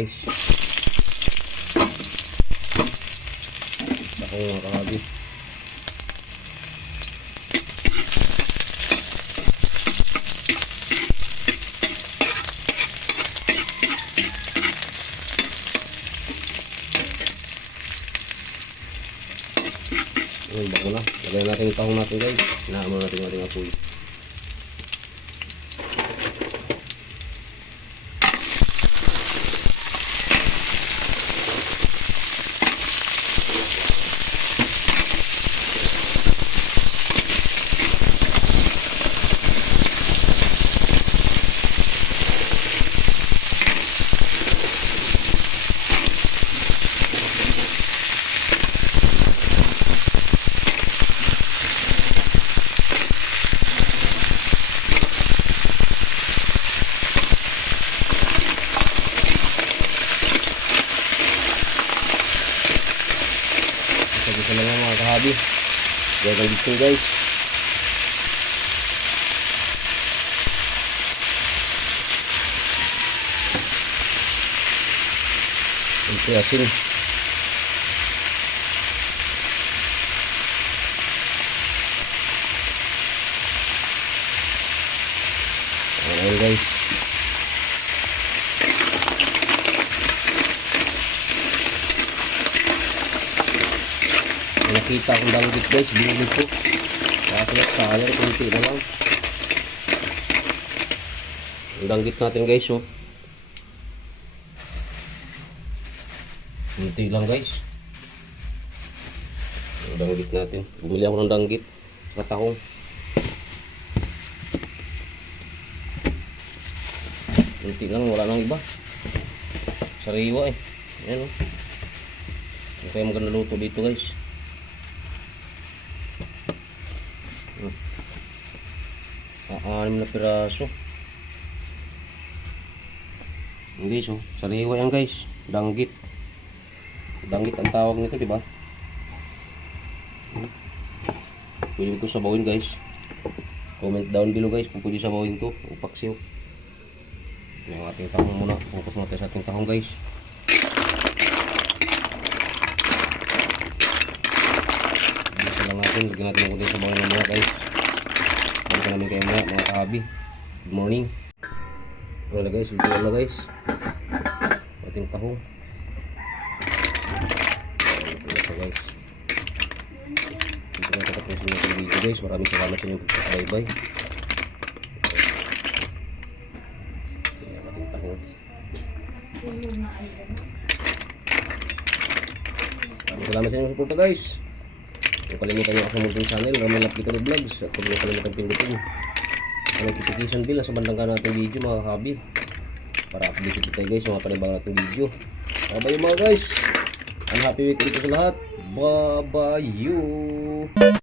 guys. Ako mga kahabi. Ayun, bako na. Lagyan natin yung tahong natin guys. Hinaan natin yung ating apoy. Isa lang mga kahabi. Gagawin dito guys. Ito asin. Ayan guys. Nakita akong danggit guys, binili ko. Kaso sayang, kunti na lang. Ang danggit natin guys, oh. Kunti lang guys. Ang danggit natin. Bumili ako ng danggit sa tahong. Kunti lang, wala nang iba. Sariwa eh. Ayan oh. Kaya maganda luto dito guys. Anim na piraso. Guys, oh, sariwa yan guys. Danggit. Danggit ang tawag nito, di ba? Pwede ko sabawin guys. Comment down below guys kung pwede sabawin to. Upaksiw. Yung ating tahong muna. Focus muna tayo sa ating tahong guys. Bisa lang natin. Lagyan natin ang kunting sabawin ng mga guys. Balik namin kayo mga kahabi. Good morning. Ano na guys, lutuan na guys. Ating tahong. Ito na pa guys. Ito na tatapusin natin video guys. Maraming salamat sa inyong pagkakabaybay. Ating tahong. Maraming salamat sa inyong suporta guys. Huwag kalimutan nyo ako sa munting channel, Ramel Aplicado Vlogs. At huwag nyo kalimutan pindutin ang notification bell sa bandang kanan natin video mga kahabi. Para update tayo guys sa mga panibang natin video. Bye bye mga guys. And happy week dito sa lahat. Bye bye you.